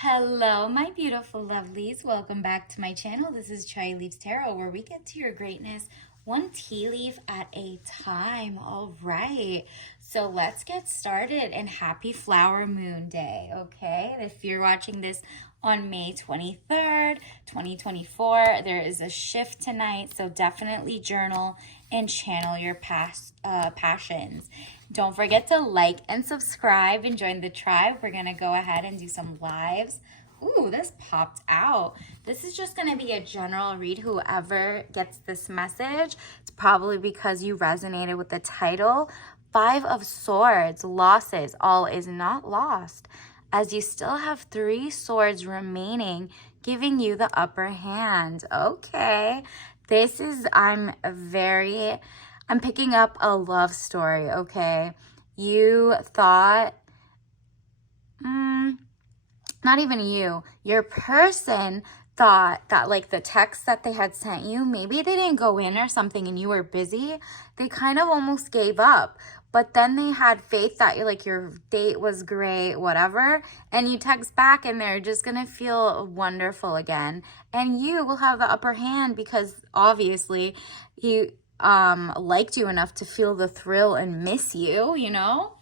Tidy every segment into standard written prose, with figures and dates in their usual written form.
Hello, my beautiful lovelies. Welcome back to my channel. This is Chai Leaves Tarot, where we get to your greatness one tea leaf at a time. All right, so let's get started, and happy Flower Moon Day, okay? If you're watching this on May 23rd, 2024, there is a shift tonight, so definitely journal and channel your past passions. Don't forget to like and subscribe and join the tribe. We're going to go ahead and do some lives. Ooh, this popped out. This is just going to be a general read. Whoever gets this message, it's probably because you resonated with the title. Five of Swords, losses, all is not lost, as you still have 3 swords remaining, giving you the upper hand. Okay, this is, I'm picking up a love story, okay? You thought, not even you, your person thought that like the text that they had sent you, maybe they didn't go in or something and you were busy. They kind of almost gave up. But then they had faith that your date was great, whatever. And you text back and they're just going to feel wonderful again. And you will have the upper hand because obviously he liked you enough to feel the thrill and miss you, you know?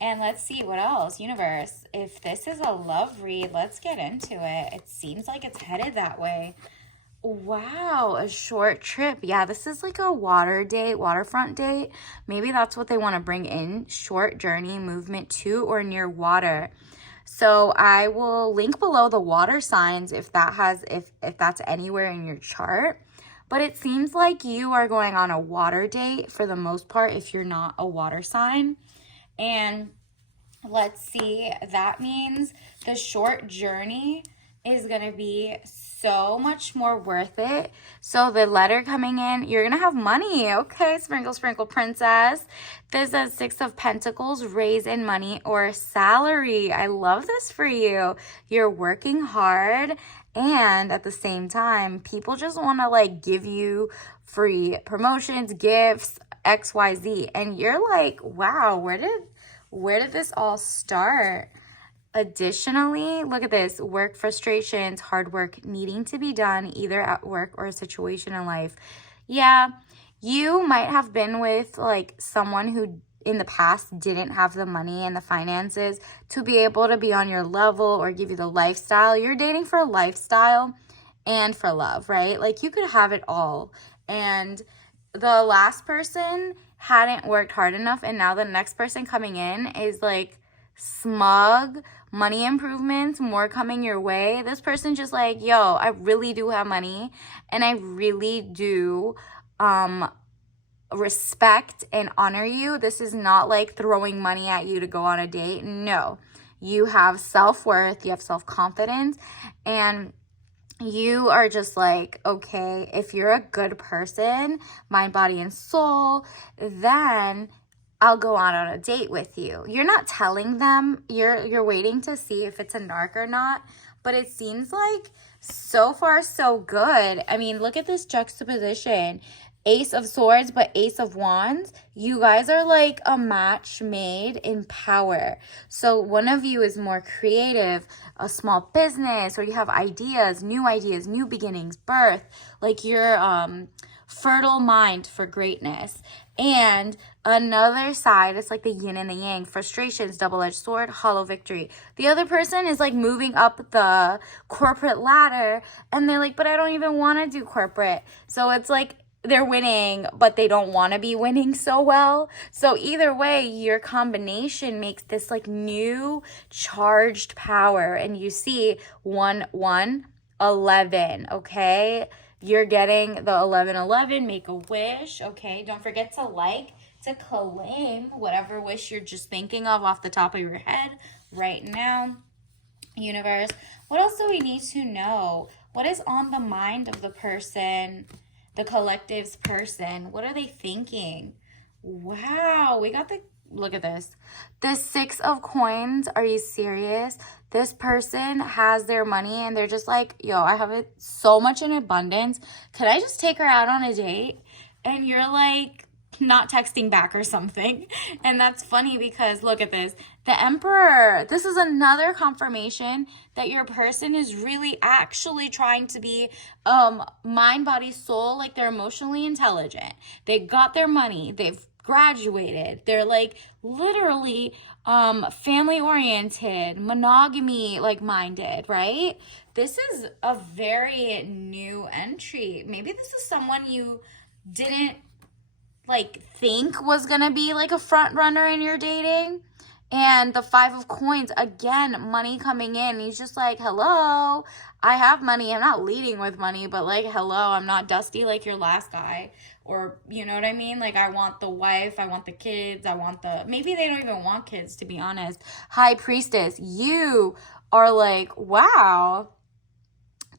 And let's see what else. Universe, if this is a love read, let's get into it. It seems like it's headed that way. Wow, a short trip. Yeah, this is like a waterfront date. Maybe that's what they want to bring in. Short journey, movement to or near water. So I will link below the water signs if that's anywhere in your chart. But it seems like you are going on a water date for the most part if you're not a water sign. And let's see, that means the short journey is going to be so much more worth it. So the letter coming in, you're going to have money. Okay, sprinkle, sprinkle, princess. There's a 6 of Pentacles, raise in money or salary. I love this for you. You're working hard, and at the same time, people just want to like give you free promotions, gifts, XYZ. And you're like, wow, where did this all start? Additionally, look at this, work frustrations, hard work needing to be done either at work or a situation in life. Yeah, you might have been with like someone who in the past didn't have the money and the finances to be able to be on your level or give you the lifestyle. You're dating for lifestyle and for love, right? Like you could have it all. And the last person hadn't worked hard enough, and now the next person coming in is like smug, money improvements, more coming your way. This person just like, yo, I really do have money and I really do respect and honor you. This is not like throwing money at you to go on a date. No, you have self-worth, you have self-confidence, and you are just like, okay, if you're a good person, mind, body, and soul, then I'll go on a date with you. You're not telling them. You're waiting to see if it's a narc or not. But it seems like so far so good. I mean, look at this juxtaposition. Ace of Swords, but Ace of Wands. You guys are like a match made in power. So one of you is more creative, a small business, or you have ideas, new beginnings, birth. Like you're fertile mind for greatness. And another side, it's like the yin and the yang, frustrations, double-edged sword, hollow victory. The other person is like moving up the corporate ladder, and they're like, but I don't even want to do corporate. So it's like they're winning, but they don't want to be winning so well. So either way, your combination makes this like new charged power. And you see 1, 1, 11, okay? You're getting the 1111, make a wish, okay? Don't forget to claim whatever wish you're just thinking of off the top of your head right now. Universe, what else do we need to know? What is on the mind of the person, the collective's person? What are they thinking? Wow, we got look at this. The 6 of Coins, are you serious? This person has their money and they're just like, yo, I have it so much in abundance. Could I just take her out on a date? And you're like, not texting back or something. And that's funny because look at this. The Emperor. This is another confirmation that your person is really actually trying to be mind, body, soul. Like they're emotionally intelligent. They got their money. They've graduated. They're like literally family oriented, monogamy like minded, right? This is a very new entry. Maybe this is someone you didn't like think was gonna be like a front runner in your dating. And the 5 of coins, again, money coming in. He's just like, hello, I have money. I'm not leading with money, but like, hello, I'm not dusty like your last guy. Or, you know what I mean? Like, I want the wife, I want the kids, I want the, maybe they don't even want kids, to be honest. High Priestess, you are like, wow,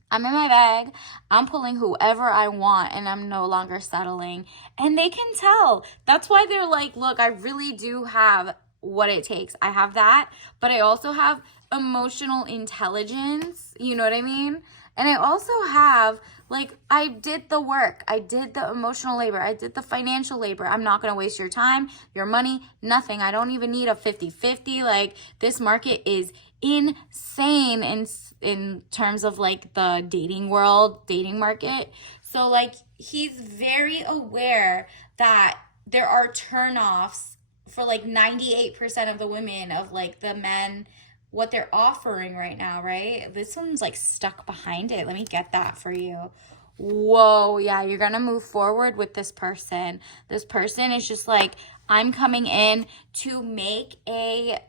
I'm in my bag. I'm pulling whoever I want and I'm no longer settling. And they can tell. That's why they're like, look, I really do have what it takes. I have that, but I also have emotional intelligence. You know what I mean? And I also have, like, I did the work. I did the emotional labor. I did the financial labor. I'm not going to waste your time, your money, nothing. I don't even need a 50-50. Like, this market is insane in terms of, like, the dating world, dating market. So, like, he's very aware that there are turnoffs for, like, 98% of the women of, like, the men, what they're offering right now, right? This one's like stuck behind it. Let me get that for you. Whoa, yeah, you're gonna move forward with this person. This person is just like, I'm coming in to make a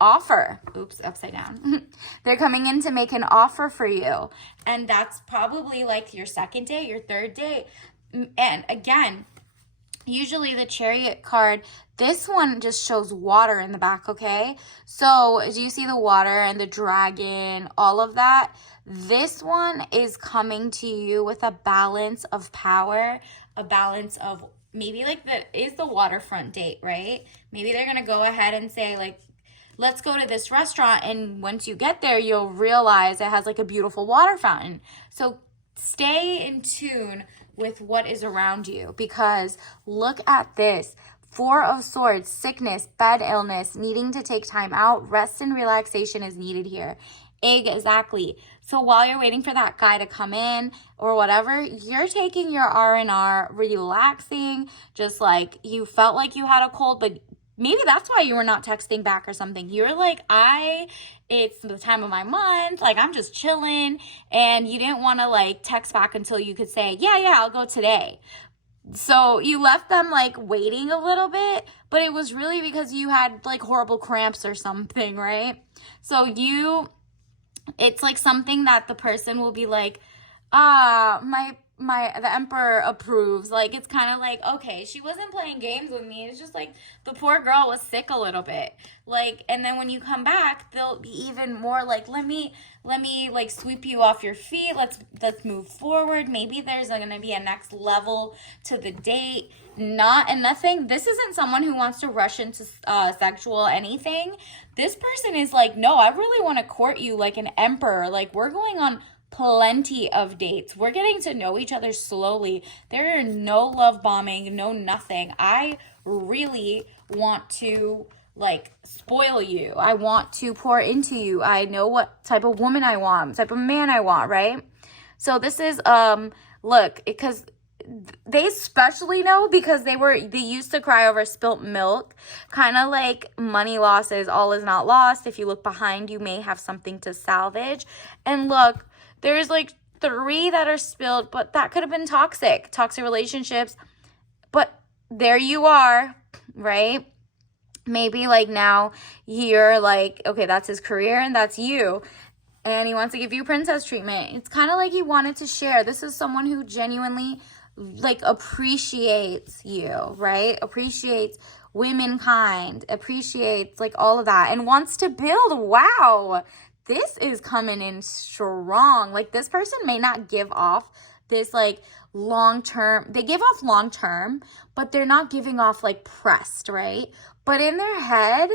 offer. Oops, upside down. They're coming in to make an offer for you. And that's probably like your second date, your third date. And again, usually the Chariot card, this one just shows water in the back, okay? So do you see the water and the dragon, all of that? This one is coming to you with a balance of power, a balance of maybe like the waterfront date, right? Maybe they're going to go ahead and say like, let's go to this restaurant. And once you get there, you'll realize it has like a beautiful water fountain. So stay in tune with what is around you, because look at this. 4 of Swords, sickness, bed illness, needing to take time out, rest and relaxation is needed here. Exactly. So while you're waiting for that guy to come in or whatever, you're taking your R&R, relaxing, just like you felt like you had a cold, but maybe that's why you were not texting back or something. You're like, it's the time of my month, like I'm just chilling, and you didn't want to like text back until you could say, yeah, I'll go today. So you left them like waiting a little bit, but it was really because you had like horrible cramps or something, right? So it's like something that the person will be like, the Emperor approves. Like, it's kind of like, okay, she wasn't playing games with me. It's just like the poor girl was sick a little bit. Like, and then when you come back, they'll be even more like, let me like sweep you off your feet. Let's move forward. Maybe there's going to be a next level to the date. Nothing. This isn't someone who wants to rush into sexual anything. This person is like, no, I really want to court you like an emperor. Like, we're going on plenty of dates. We're getting to know each other slowly. There are no love bombing, no nothing. I really want to like spoil you. I want to pour into you. I know what type of woman I want, type of man I want, right? So this is look, because they especially know, because they used to cry over spilt milk, kind of like money losses, all is not lost. If you look behind, you may have something to salvage. And look, there's like 3 that are spilled, but that could have been toxic relationships. But there you are, right? Maybe like now you're like, okay, that's his career and that's you. And he wants to give you princess treatment. It's kind of like he wanted to share. This is someone who genuinely like appreciates you, right? Appreciates womankind, appreciates like all of that, and wants to build. Wow. This is coming in strong. Like, this person may not give off this like long-term, they give off long-term, but they're not giving off like pressed, right? But in their head,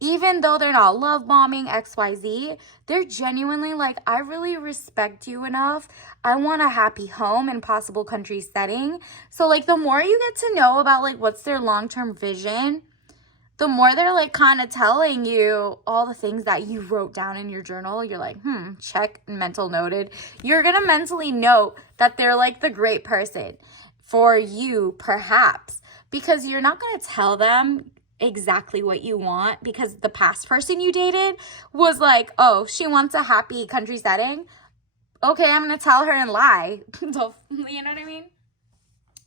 even though they're not love bombing XYZ, they're genuinely like, I really respect you enough. I want a happy home and possible country setting. So like the more you get to know about like what's their long-term vision, the more they're like kind of telling you all the things that you wrote down in your journal. You're like, check, mental noted. You're going to mentally note that they're like the great person for you, perhaps, because you're not going to tell them exactly what you want, because the past person you dated was like, oh, she wants a happy country setting. Okay, I'm going to tell her and lie. You know what I mean?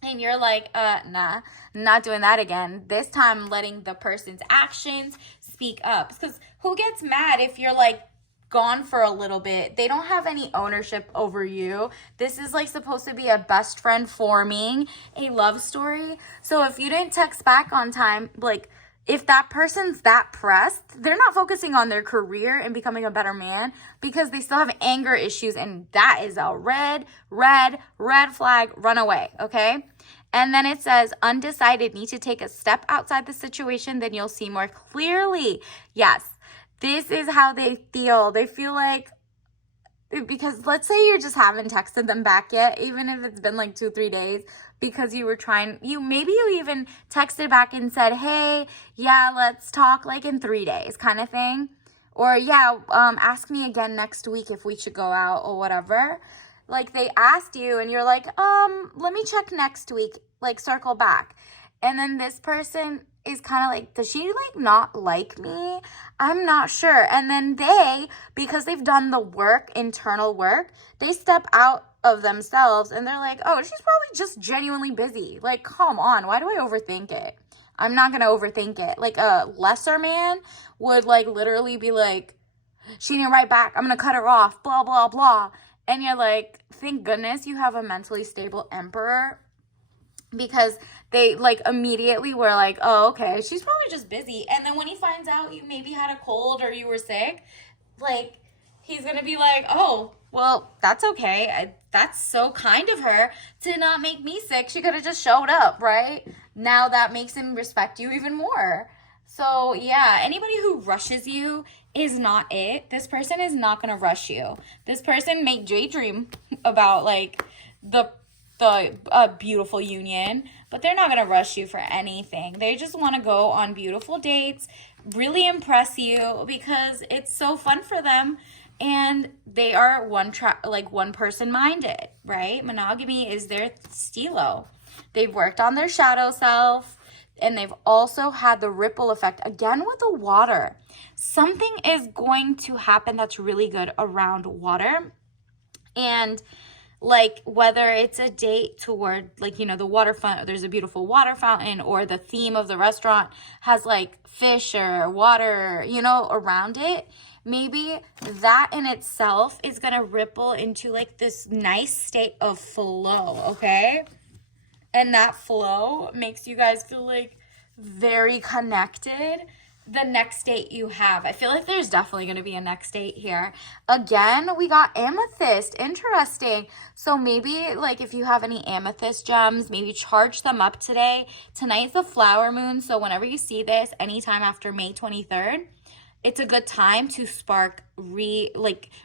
And you're like, nah, not doing that again. This time, letting the person's actions speak up. Because who gets mad if you're like gone for a little bit? They don't have any ownership over you. This is like supposed to be a best friend forming a love story. So if you didn't text back on time, like if that person's that pressed, they're not focusing on their career and becoming a better man, because they still have anger issues, and that is a red flag. Run away, okay? And then it says, undecided, need to take a step outside the situation, then you'll see more clearly. Yes, this is how they feel. They feel like, because let's say you just haven't texted them back yet, even if it's been like 2-3 days, because you were trying, maybe you even texted back and said, hey, yeah, let's talk like in 3 days kind of thing. Or yeah, ask me again next week if we should go out or whatever. Like they asked you and you're like, let me check next week, like circle back. And then this person is kind of like, does she like not like me? I'm not sure. And then they, because they've done the work, internal work, they step out of themselves and they're like, oh, she's probably just genuinely busy. Like, come on, why do I overthink it? I'm not going to overthink it. Like a lesser man would like literally be like, she didn't write back, I'm going to cut her off, blah, blah, blah. And you're like, thank goodness you have a mentally stable emperor, because they like immediately were like, oh, okay, she's probably just busy. And then when he finds out you maybe had a cold or you were sick, like he's going to be like, oh, well, that's okay. That's so kind of her to not make me sick. She could have just showed up, right? Now that makes him respect you even more. So yeah, anybody who rushes you is not it. This person is not going to rush you. This person may daydream about like the beautiful union, but they're not going to rush you for anything. They just want to go on beautiful dates, really impress you, because it's so fun for them, and they are one person minded, right? Monogamy is their stilo. They've worked on their shadow self, and they've also had the ripple effect again with the water. Something is going to happen that's really good around water. And like whether it's a date toward like, you know, the waterfront, there's a beautiful water fountain, or the theme of the restaurant has like fish or water, you know, around it. Maybe that in itself is going to ripple into like this nice state of flow, okay? And that flow makes you guys feel like very connected the next date you have. I feel like there's definitely going to be a next date here. Again, we got amethyst. Interesting. So maybe like if you have any amethyst gems, maybe charge them up today. Tonight's the flower moon. So whenever you see this, anytime after May 23rd, it's a good time to spark, reignite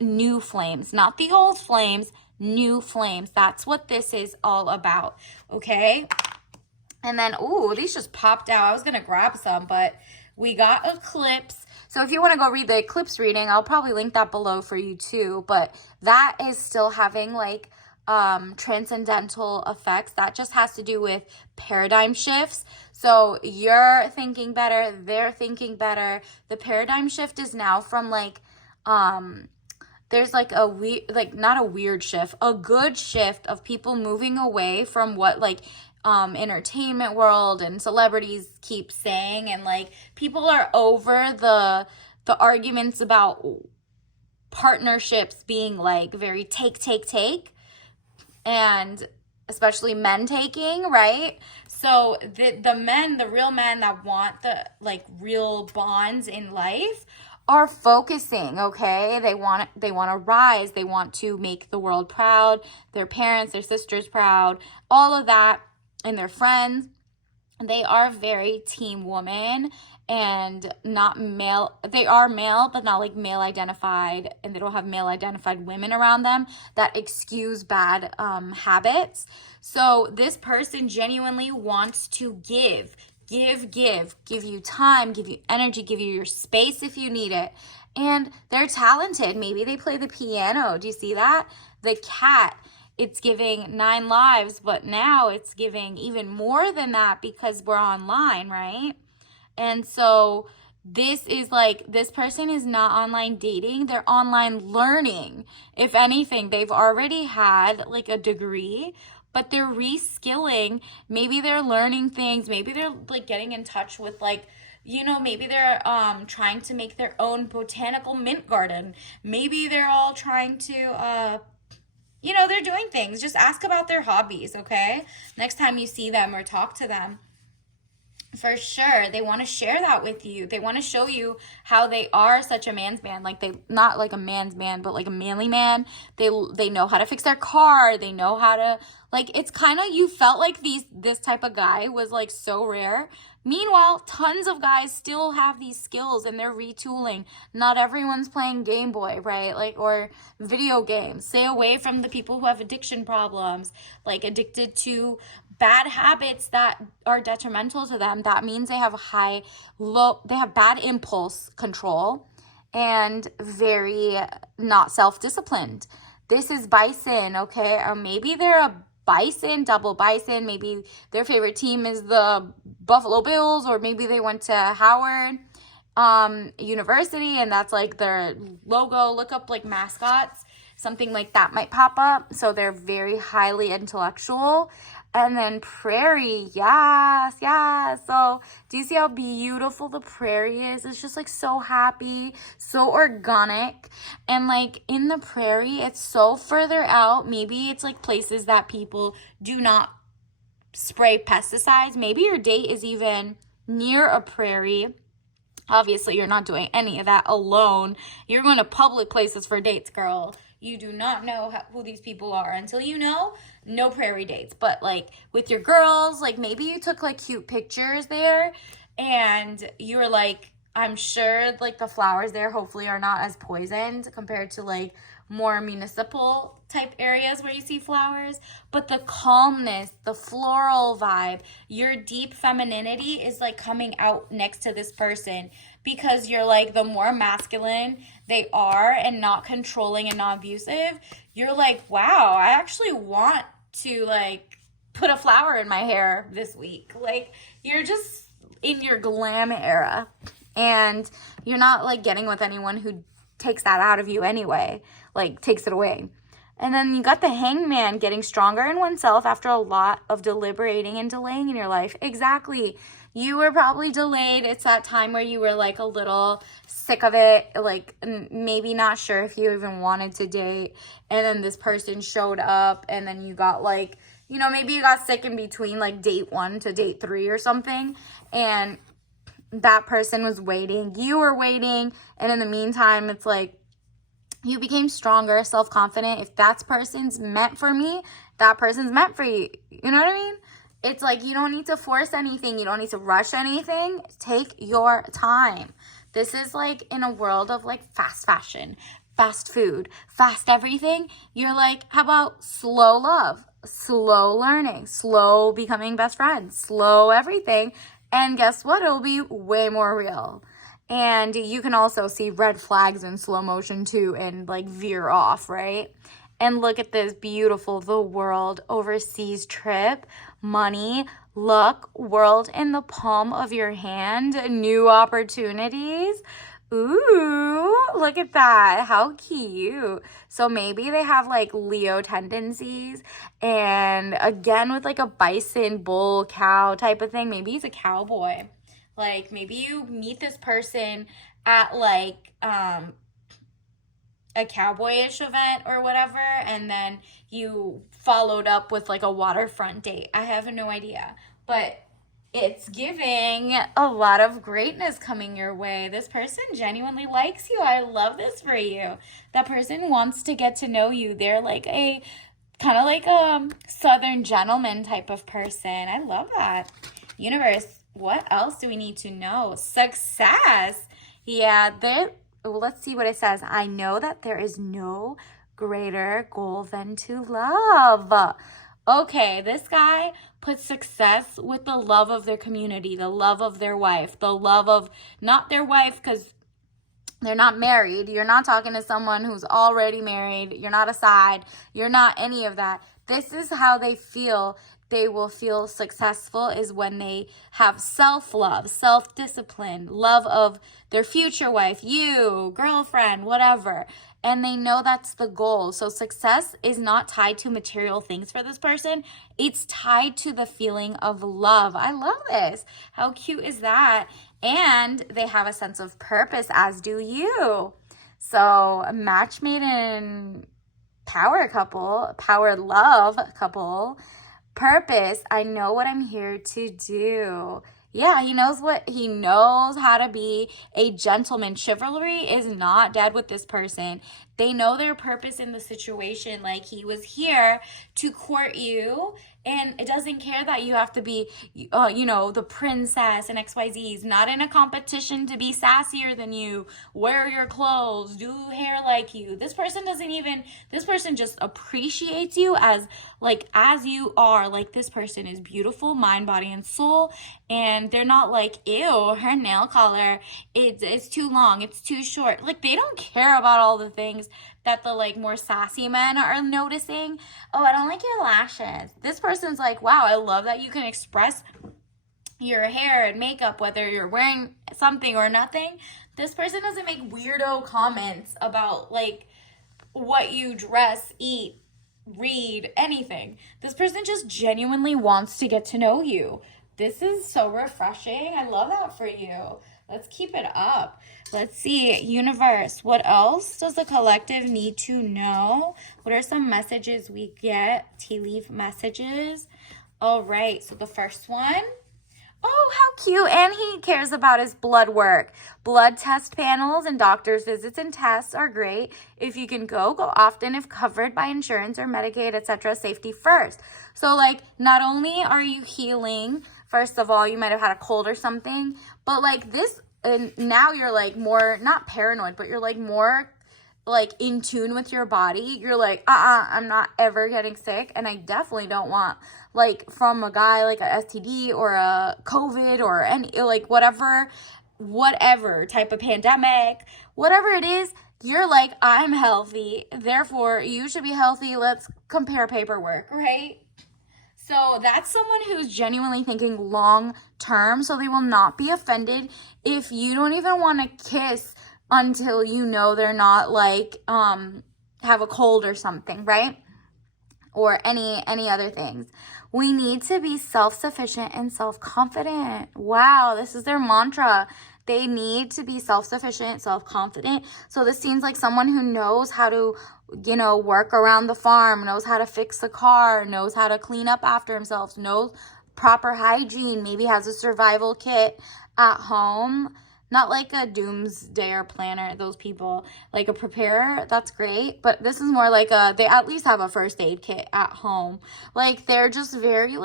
new flames. Not the old flames, new flames. That's what this is all about. Okay? And then, ooh, these just popped out. I was going to grab some, but we got eclipse. So if you want to go read the eclipse reading, I'll probably link that below for you too. But that is still having like transcendental effects. That just has to do with paradigm shifts. So you're thinking better, they're thinking better. The paradigm shift is now from like, there's like a not a weird shift, a good shift of people moving away from what like entertainment world and celebrities keep saying, and like people are over the arguments about partnerships being like very take, and especially men taking, right? So the real men that want the like real bonds in life are focusing, okay? They want to rise, they want to make the world proud, their parents, their sisters proud, all of that, and their friends. They are very team woman, and not male. They are male, but not like male identified, and they don't have male identified women around them that excuse bad habits. So this person genuinely wants to give you time, give you energy, give you your space if you need it. And they're talented. Maybe they play the piano. Do you see that? The cat, it's giving 9 lives, but now it's giving even more than that because we're online, right? And so this is like, this person is not online dating, they're online learning. If anything, they've already had like a degree, but they're reskilling. Maybe they're learning things. Maybe they're like getting in touch with like, maybe they're trying to make their own botanical mint garden. Maybe they're all trying to they're doing things. Just ask about their hobbies, okay? Next time you see them or talk to them. For sure, they want to share that with you. They want to show you how they are such a man's man. Like, they not like a man's man, but like a manly man. They know how to fix their car. They know how to, like, it's kind of, you felt like this type of guy was like so rare. Meanwhile, tons of guys still have these skills and they're retooling. Not everyone's playing Game Boy, right? Like, or video games. Stay away from the people who have addiction problems, like addicted to bad habits that are detrimental to them. That means they have they have bad impulse control and very not self-disciplined. This is bison, okay? Or maybe they're a bison, double bison. Maybe their favorite team is the Buffalo Bills, or maybe they went to Howard University and that's like their logo. Look up like mascots. Something like that might pop up. So they're very highly intellectual. And then prairie, yes. So do you see how beautiful the prairie is? It's just like so happy, so organic. And like in the prairie, it's so further out. Maybe it's like places that people do not spray pesticides. Maybe your date is even near a prairie. Obviously, you're not doing any of that alone. You're going to public places for dates, girl. You do not know who these people are until you know. No prairie dates. But like with your girls, like maybe you took like cute pictures there and you were like, I'm sure like the flowers there hopefully are not as poisoned compared to like more municipal type areas where you see flowers. But the calmness, the floral vibe, your deep femininity is like coming out next to this person because you're like, the more masculine they are and not controlling and not abusive, you're like, wow, I actually want to like put a flower in my hair this week. Like, you're just in your glam era and you're not like getting with anyone who takes that out of you anyway, like takes it away. And then you got the hangman, getting stronger in oneself after a lot of deliberating and delaying in your life. Exactly. You were probably delayed. It's that time where you were like a little sick of it, like maybe not sure if you even wanted to date. And then this person showed up and then you got like, maybe you got sick in between like date 1 to date 3 or something. And that person was waiting. You were waiting. And in the meantime, it's like, you became stronger, self-confident. If that person's meant for me, that person's meant for you. You know what I mean? It's like, you don't need to force anything. You don't need to rush anything. Take your time. This is like in a world of like fast fashion, fast food, fast everything. You're like, how about slow love, slow learning, slow becoming best friends, slow everything. And guess what? It'll be way more real. And you can also see red flags in slow motion too and like veer off, right? And look at this beautiful, the world overseas trip, money, luck, world in the palm of your hand, new opportunities. Ooh, look at that. How cute. So maybe they have like Leo tendencies, and again with like a bison, bull, cow type of thing. Maybe he's a cowboy. Like maybe you meet this person at like a cowboyish event or whatever, and then you followed up with like a waterfront date. I have no idea, but it's giving a lot of greatness coming your way. This person genuinely likes you. I love this for you. That person wants to get to know you. They're like a kind of like a Southern gentleman type of person. I love that. Universe, What else do we need to know? Success. Yeah, let's see what it says. I know that there is no greater goal than to love. Okay, this guy puts success with the love of their community, the love of their wife, the love of not their wife because they're not married. You're not talking to someone who's already married. You're not a side. You're not any of that. This is how they feel. They will feel successful is when they have self-love, self-discipline, love of their future wife, you, girlfriend, whatever. And they know that's the goal. So success is not tied to material things for this person. It's tied to the feeling of love. I love this. How cute is that? And they have a sense of purpose, as do you. So a match made in power couple, power love couple, purpose. I know what I'm here to do. Yeah, he knows how to be a gentleman. Chivalry is not dead with this person. They know their purpose in the situation. Like, he was here to court you, and it doesn't care that you have to be, the princess and XYZs. Not in a competition to be sassier than you, wear your clothes, do hair like you. This person just appreciates you as you are. Like, this person is beautiful, mind, body, and soul. And they're not like, ew, her nail color, it's too long, it's too short. Like, they don't care about all the things that the more sassy men are noticing. Oh, I don't like your lashes. This person's like, wow, I love that you can express your hair and makeup, whether you're wearing something or nothing. This person doesn't make weirdo comments about what you dress, eat, read, anything. This person just genuinely wants to get to know you. This is so refreshing. I love that for you. Let's keep it up. Let's see. Universe, what else does the collective need to know? What are some messages we get? Tea leaf messages. All right. So the first one. Oh, how cute. And he cares about his blood work. Blood test panels and doctor's visits and tests are great. If you can go often if covered by insurance or Medicaid, etc. Safety first. So not only are you healing, first of all, you might have had a cold or something, but this, and now you're more, not paranoid, but you're more in tune with your body. You're I'm not ever getting sick, and I definitely don't want from a guy a STD or a COVID or any whatever type of pandemic, whatever it is. You're I'm healthy, therefore you should be healthy. Let's compare paperwork, right? So that's someone who's genuinely thinking long term, so they will not be offended if you don't even want to kiss until you know they're not have a cold or something, right? Or any other things. We need to be self-sufficient and self-confident. Wow, this is their mantra. They need to be self-sufficient, self-confident. So this seems like someone who knows how to, work around the farm, knows how to fix the car, knows how to clean up after himself, knows proper hygiene, maybe has a survival kit at home. Not like a doomsdayer planner, those people. Like a preparer, that's great. But this is more they at least have a first aid kit at home. They're just very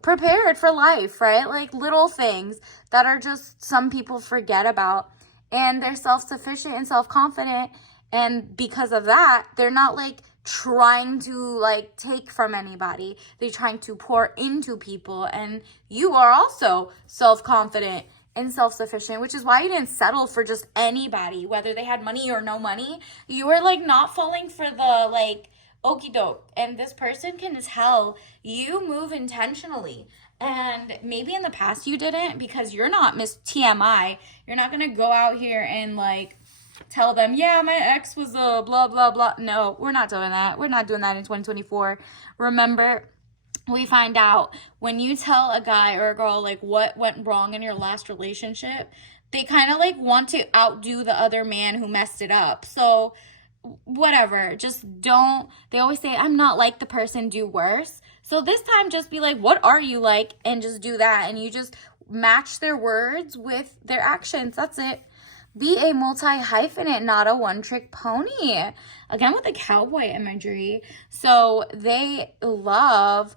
prepared for life, right? Little things that are just some people forget about. And they're self-sufficient and self-confident. And because of that, they're not trying to take from anybody. They're trying to pour into people. And you are also self-confident and self-sufficient, which is why you didn't settle for just anybody, whether they had money or no money. You were not falling for the okie doke. And this person can tell you move intentionally. And maybe in the past you didn't, because you're not Miss TMI. You're not gonna go out here and tell them, yeah, my ex was a blah blah blah. No, we're not doing that. We're not doing that in 2024. Remember, we find out when you tell a guy or a girl what went wrong in your last relationship, they kind of want to outdo the other man who messed it up. So whatever, just don't. They always say, I'm not like the person, do worse. So this time just be what are you like, and just do that. And you just match their words with their actions. That's it. Be a multi-hyphenate, not a one-trick pony. Again, with the cowboy imagery. So they love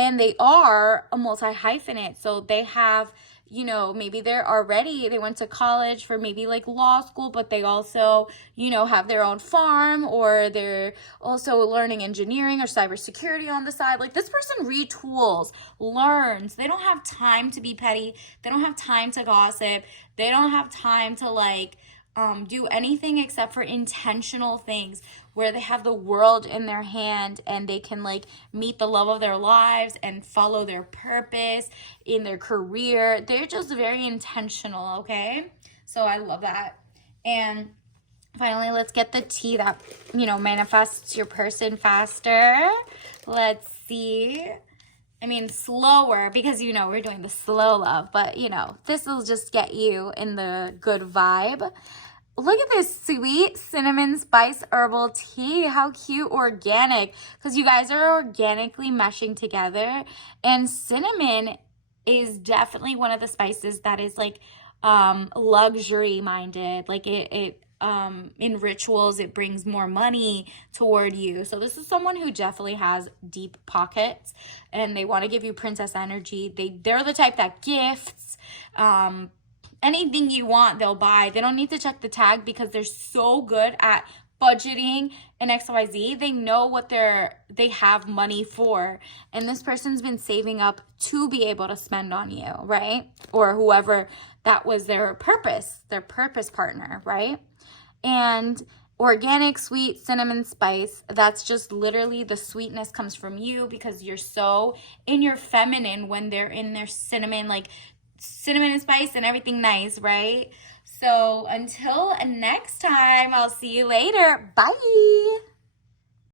And they are a multi-hyphenate. So they have, you know, maybe they went to college for maybe like law school, but they also, you know, have their own farm, or they're also learning engineering or cybersecurity on the side. Like, this person retools, learns. They don't have time to be petty. They don't have time to gossip. They don't have time to like do anything except for intentional things where they have the world in their hand and they can like meet the love of their lives and follow their purpose in their career. They're just very intentional, okay? So I love that. And finally, let's get the T that, you know, manifests your person faster. Let's see. I mean, slower, because, you know, we're doing the slow love, but, you know, this will just get you in the good vibe. Look at this sweet cinnamon spice herbal tea. How cute, organic, because you guys are organically meshing together. And cinnamon is definitely one of the spices that is like luxury minded. Like it in rituals, it brings more money toward you. So this is someone who definitely has deep pockets and they want to give you princess energy. They're the type that gifts, anything you want, they'll buy. They don't need to check the tag because they're so good at budgeting and XYZ. They know what they have money for. And this person's been saving up to be able to spend on you, right? Or whoever that was their purpose partner, right? And organic, sweet cinnamon spice, that's just literally the sweetness comes from you because you're so in your feminine when they're in their cinnamon, like cinnamon and spice and everything nice, right? So until next time, I'll see you later. Bye.